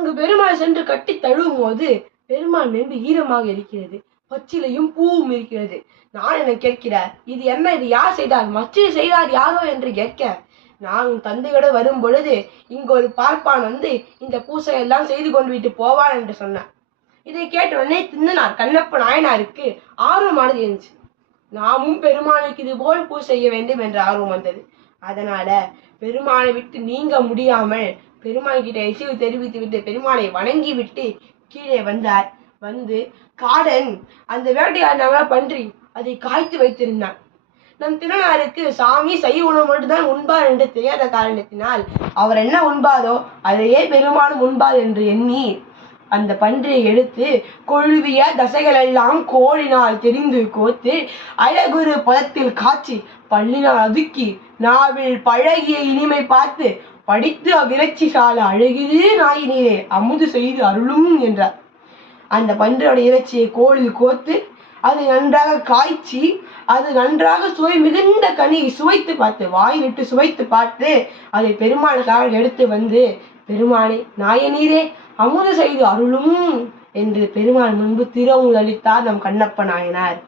அங்கு பெருமாள் சென்று கட்டி தழுவும் போது பெருமாள் நெம்பு ஈரமாக இருக்கிறது. பச்சிலையும் பூவும் இருக்கிறது. நான் என கேட்கிறார்? இது என்ன? இது யார் செய்தார்? மச்சில் செய்தார் யாரோ என்று கேட்க நான் உன் தந்தையோடு வரும் பொழுது இங்கு ஒரு பார்ப்பான் வந்து இந்த பூசை எல்லாம் செய்து கொண்டு விட்டு போவான் என்று சொன்னான். இதை கேட்ட உடனே தின்னனார் கண்ணப்ப நாயனாருக்கு ஆர்வமானது இருந்துச்சு நாமும் பெருமானுக்கு இது போல் பூ செய்ய வேண்டும் என்ற ஆர்வம் வந்தது. அதனால பெருமானை விட்டு நீங்க முடியாமல் பெருமான் கிட்ட இசைவு தெரிவித்து விட்டு பெருமானை வணங்கி விட்டு கீழே வந்தார். வந்து காடன் அந்த வேட்டையாடினாங்களா பன்றி அதை காய்த்து வைத்திருந்தான். நம் திருநாருக்கு சாமி சை உணவு மட்டும்தான் உண்பார் என்று தெரியாத காரணத்தினால் அவர் என்ன உண்பாரோ அதையே பெருமானும் உண்பார் என்று எண்ணி அந்த பன்றியை எடுத்து கொழுவிய தசைகளெல்லாம் கோழினால் தெரிந்து கோத்து அழகுரு பதத்தில் காய்ச்சி பல்லினால் அதுக்கி நாவில் பழகிய இனிமை பார்த்து படித்து அவ்விரட்சி சால அழகிது நாயினீரே அமுது செய்து அருளும் என்றார். அந்த பன்றியோட இறைச்சியை கோலில் கோத்து அது நன்றாக காய்ச்சி அது நன்றாக சுவை மிகுந்த கனி சுவைத்து பார்த்து வாய் விட்டு சுவைத்து பார்த்து அதை பெருமாளுக்காக எடுத்து வந்து பெருமானே நாயனீரே அமுது செய்து அருளும் என்று பெருமாள் முன்பு திருவுதளித்தார் நம் கண்ணப்ப நாயனார்.